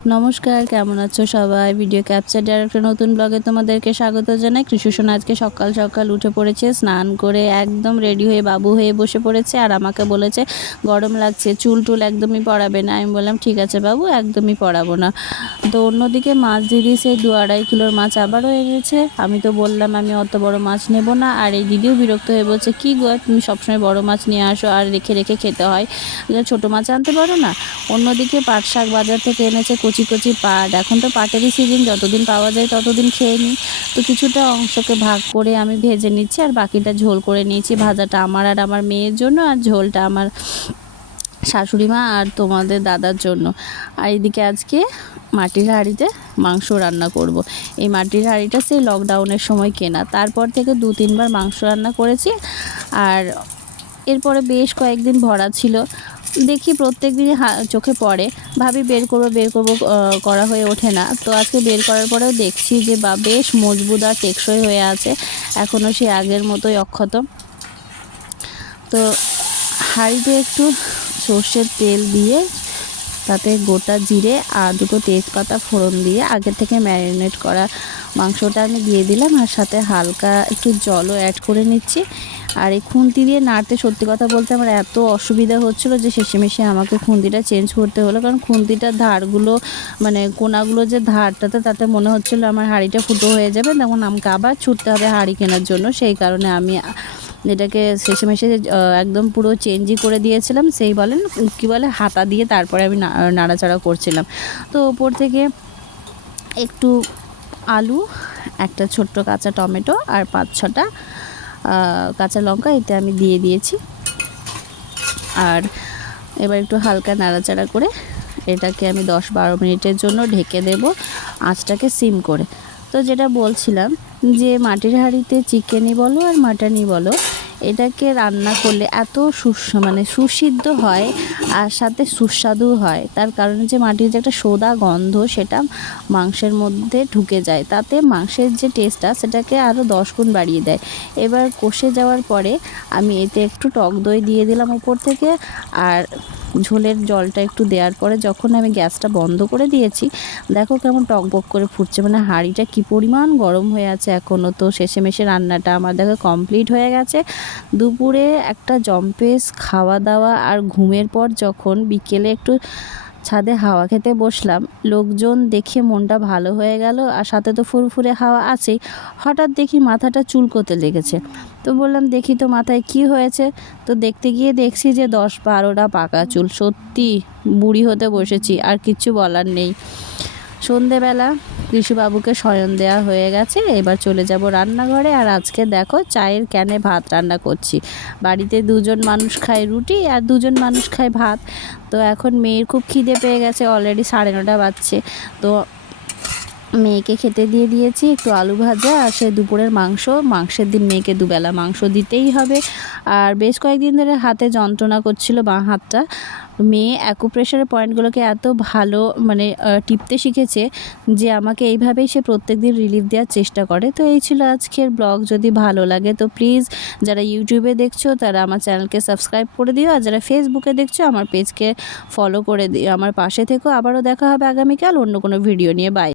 নমস্কার, কেমন আছো সবাই? ভিডিও ক্যাপচার ডাইরেক্টর নতুন ব্লগে তোমাদেরকে স্বাগত জানাই। কৃষুসোনা আজকে সকাল সকাল উঠে পড়েছে, স্নান করে একদম রেডি হয়ে বাবু হয়ে বসে পড়েছে। আর আমাকে বলেছে গরম লাগছে, চুল টুল একদমই পড়াবে না। আমি বললাম ঠিক আছে বাবু, একদমই পড়াবো না। তো অন্যদিকে মাছ দিদি সেই 2-2.5 কিলোর মাছ আবারও এনেছে। আমি তো বললাম আমি অত বড় মাছ নেব না। আর এই দিদিও বিরক্ত হয়ে বলছে কী গো, তুমি সবসময় বড় মাছ নিয়ে আসো আর রেখে রেখে খেতে হয়, ছোটো মাছ আনতে পারো না? অন্যদিকে পাট শাক বাজার থেকে এনেছে, কচি কচি পাট। এখন তো পাটেরই সিজন, যতদিন পাওয়া যায় ততদিন খেয়ে নিই। তো কিছুটা অংশকে ভাগ করে আমি ভেজে নিচ্ছি আর বাকিটা ঝোল করে নিয়েছি। ভাজাটা আমার আর আমার মেয়ের জন্য, আর ঝোলটা আমার শাশুড়ি মা আর তোমাদের দাদার জন্য। আর এদিকে আজকে মাটির হাঁড়িতে মাংস রান্না করব। এই মাটির হাঁড়িটা সেই লকডাউনের সময় কেনা, তারপর থেকে 2-3 বার মাংস রান্না করেছি। আর এরপরে বেশ কয়েকদিন ভরা ছিল, দেখি প্রত্যেক দিনই চোখে পড়ে, ভাবি বের করবো করা হয়ে ওঠে না। তো আজকে বের করার পরেও দেখছি যে বেশ মজবুত আর টেকসই হয়ে আছে, এখনও সে আগের মতোই অক্ষত। তো হাঁড়িতে একটু সর্ষের তেল দিয়ে তাতে গোটা জিরে আর 2টো তেজপাতা ফোড়ন দিয়ে আগে থেকে ম্যারিনেট করা মাংসটা আমি দিয়ে দিলাম, আর সাথে হালকা একটু জলও অ্যাড করে নিচ্ছি। আর এই খুন্তি দিয়ে নাড়তে সত্যি কথা বলতে আমার এত অসুবিধা হচ্ছিলো যে শেষে আমাকে খুন্তিটা চেঞ্জ করতে হলো, কারণ খুন্তিটার ধারগুলো মানে কোনাগুলো যে ধারটাতে, তাতে মনে হচ্ছিলো আমার হাঁড়িটা ফুটো হয়ে যাবে, তখন আমাকে আবার ছুটতে হবে হাঁড়ি কেনার জন্য। সেই কারণে আমি এটাকে শেষে একদম পুরো চেঞ্জই করে দিয়েছিলাম। সেই বলেন কী বলে, হাতা দিয়ে তারপরে আমি নাড়াচাড়া করছিলাম। তো ওপর থেকে একটু আলু, একটা ছোট্ট কাঁচা টমেটো আর 5-6টা কাঁচা লঙ্কা এতে আমি দিয়ে দিয়েছি। আর এবার একটু হালকা নাড়াচাড়া করে এটাকে আমি 10-12 মিনিটের জন্য ঢেকে দেব, আঁচটাকে সিম করে। তো যেটা বলছিলাম যে মাটির হাঁড়িতে চিকেনই বলো আর মাটনই বলো, এটাকে রান্না করলে এত সুসিদ্ধ হয় আর সাথে সুস্বাদু হয়। তার কারণ যে মাটির যে একটা সোদা গন্ধ সেটা মাংসের মধ্যে ঢুকে যায়, তাতে মাংসের যে টেস্টটা সেটাকে আরও 10 গুণ বাড়িয়ে দেয়। এবার কষে যাওয়ার পরে আমি এতে একটু টক দই দিয়ে দিলাম উপর থেকে, আর ঝোলের জলটা একটু দেওয়ার পরে যখন আমি গ্যাসটা বন্ধ করে দিয়েছি, দেখো কেমন টকবক করে ফুটছে, মানে হাঁড়িটা কি পরিমাণ গরম হয়ে আছে এখনও। তো শেষে রান্নাটা আমার দেখো কমপ্লিট হয়ে গেছে। দুপুরে একটা জম্পেশ খাওয়া দাওয়া, আর ঘুমের পর যখন বিকেলে একটু ছাদে হাওয়া খেতে বসলাম, লোকজন দেখে মনটা ভালো হয়ে গেল। আর সাথে তো ফুরফুরে হাওয়া আছেই। হঠাৎ দেখি মাথাটা চুলকোতে লেগেছে। তো বললাম দেখি তো মাথায় কি হয়েছে। তো দেখতে গিয়ে দেখছি যে 10-12টা পাকা চুল। সত্যি বুড়ি হতে বসেছি, আর কিচ্ছু বলার নেই। সন্ধেবেলা কৃষিবাবুকে শয়ন দেওয়া হয়ে গেছে, এবার চলে যাব রান্নাঘরে। আর আজকে দেখো চায়ের ক্যানে ভাত রান্না করছি। বাড়িতে 2জন মানুষ খায় রুটি আর 2জন মানুষ খায় ভাত। তো এখন মেয়ের খুব খিদে পেয়ে গেছে, অলরেডি 9:30 বাজছে। তো মেয়েকে খেতে দিয়ে দিয়েছি একটু আলু ভাজা, আর সে দুপুরের মাংসের দিন মেয়েকে দুবেলা মাংস দিতেই হবে। আর বেশ কয়েকদিন ধরে হাতে যন্ত্রণা করছিল, বাঁ হাতটা। মেয়ে অ্যাকুপ্রেশারের পয়েন্টগুলোকে এত ভালো টিপতে শিখেছে যে আমাকে এইভাবেই সে প্রত্যেকদিন রিলিফ দেওয়ার চেষ্টা করে। তো এই ছিল আজকের ব্লগ। যদি ভালো লাগে তো প্লিজ যারা ইউটিউবে দেখছো তারা আমার চ্যানেলকে সাবস্ক্রাইব করে দিও, আর যারা ফেসবুকে দেখছো আমার পেজকে ফলো করে দিও, আমার পাশে থেকো। আবারও দেখা হবে আগামীকাল অন্য কোনো ভিডিও নিয়ে। বাই।